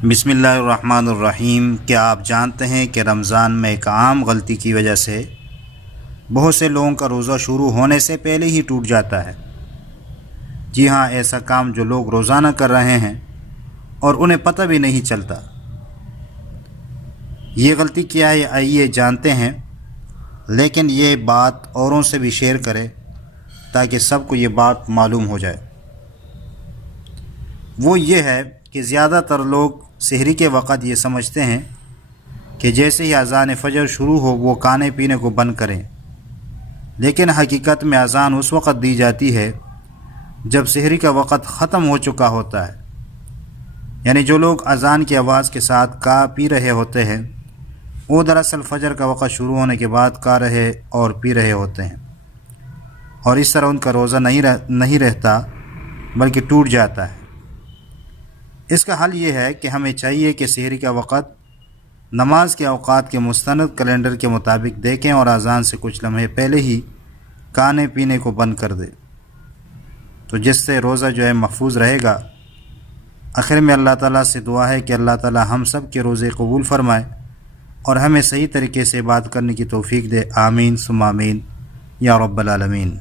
بسم اللہ الرحمن الرحیم۔ کیا آپ جانتے ہیں کہ رمضان میں ایک عام غلطی کی وجہ سے بہت سے لوگوں کا روزہ شروع ہونے سے پہلے ہی ٹوٹ جاتا ہے؟ جی ہاں، ایسا کام جو لوگ روزانہ کر رہے ہیں اور انہیں پتہ بھی نہیں چلتا۔ یہ غلطی کیا ہے آئیے جانتے ہیں، لیکن یہ بات اوروں سے بھی شیئر کرے تاکہ سب کو یہ بات معلوم ہو جائے۔ وہ یہ ہے کہ زیادہ تر لوگ سحری کے وقت یہ سمجھتے ہیں کہ جیسے ہی اذان فجر شروع ہو وہ کھانے پینے کو بند کریں، لیکن حقیقت میں اذان اس وقت دی جاتی ہے جب سحری کا وقت ختم ہو چکا ہوتا ہے۔ یعنی جو لوگ اذان کی آواز کے ساتھ کھا پی رہے ہوتے ہیں وہ دراصل فجر کا وقت شروع ہونے کے بعد کھا رہے اور پی رہے ہوتے ہیں، اور اس طرح ان کا روزہ نہیں رہتا بلکہ ٹوٹ جاتا ہے۔ اس کا حل یہ ہے کہ ہمیں چاہیے کہ سحری کا وقت نماز کے اوقات کے مستند کیلنڈر کے مطابق دیکھیں اور اذان سے کچھ لمحے پہلے ہی کھانے پینے کو بند کر دیں، تو جس سے روزہ جو ہے محفوظ رہے گا۔ آخر میں اللہ تعالیٰ سے دعا ہے کہ اللہ تعالیٰ ہم سب کے روزے قبول فرمائے اور ہمیں صحیح طریقے سے بات کرنے کی توفیق دے۔ آمین ثم آمین یا رب العالمین۔